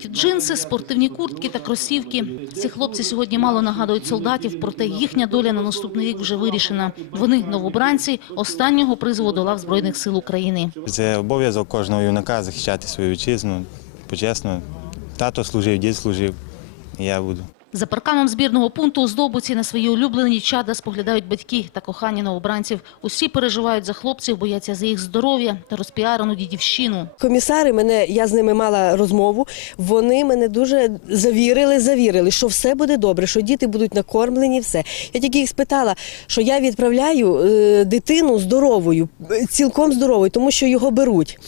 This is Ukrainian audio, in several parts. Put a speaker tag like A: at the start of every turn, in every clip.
A: Джинси, спортивні куртки та кросівки. Ці хлопці сьогодні мало нагадують солдатів, проте їхня доля на наступний рік вже вирішена. Вони новобранці останнього призову до лав Збройних сил України.
B: Це обов'язок кожного юнака захищати свою вітчизну. Почесно, тато служив, дід служив, я буду.
A: За парканом збірного пункту у Здобуці на свої улюблені чада споглядають батьки та кохані новобранців. Усі переживають за хлопців, бояться за їх здоров'я та розпіарену дідівщину.
C: Комісари мене, я з ними мала розмову. Вони мене дуже завірили, завірили, що все буде добре, що діти будуть накормлені. Все. Я тільки їх спитала, що я відправляю е, дитину здоровою, цілком здоровою, тому що його беруть.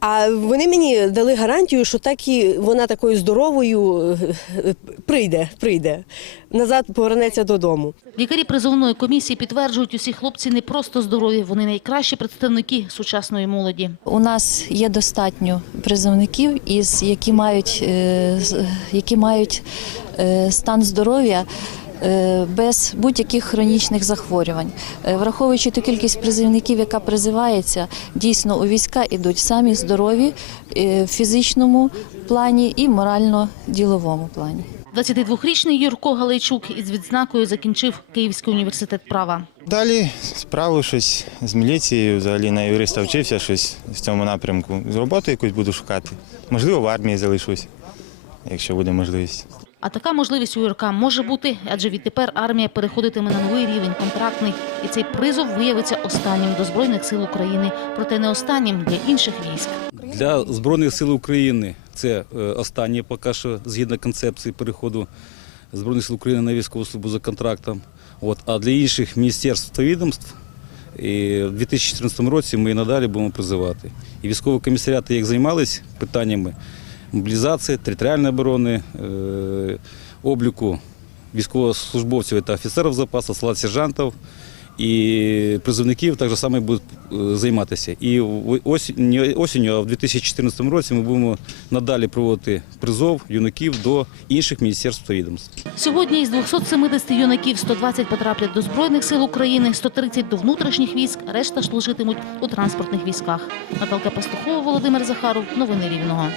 C: А вони мені дали гарантію, що так і вона такою здоровою е, е, прийде, прийде. Назад повернеться додому.
A: Лікарі призовної комісії підтверджують, усі хлопці не просто здорові, вони найкращі представники сучасної молоді.
D: У нас є достатньо призовників, із які мають, е, які мають е, стан здоров'я. е, Без будь-яких хронічних захворювань, враховуючи ту кількість призовників, яка призивається, дійсно у війська йдуть самі здорові в фізичному плані і морально-діловому плані.
A: 22-річний Юрко Галайчук із відзнакою закінчив Київський університет права.
B: Далі справу щось з міліцією, взагалі на юриста вчився щось в цьому напрямку. З роботу якусь буду шукати. Можливо, в армії залишусь, якщо буде можливість.
A: А така можливість у Юрка може бути, адже відтепер армія переходитиме на новий рівень контрактний, і цей призов виявиться останнім до збройних сил України, проте не останнім для інших військ.
E: Для Збройних сил України це е, останнє поки що згідно концепції переходу Збройних сил України на військову службу за контрактом. От. А для інших міністерств та відомств і в 2014 році ми і надалі будемо призивати. І військові комісаріати як займалися питаннями мобілізації, територіальної оборони, е, обліку військовослужбовців та офіцерів запасу, солдат сержантів і призовників так само будуть е, займатися. І осінню, осінню, а в 2014 році ми будемо надалі проводити призов юнаків до інших міністерств та відомств.
A: Сьогодні із 270 юнаків 120 потраплять до Збройних сил України, 130 до внутрішніх військ, решта служитимуть у транспортних військах. Наталка Пастухова, Володимир Захаров. Новини Рівного.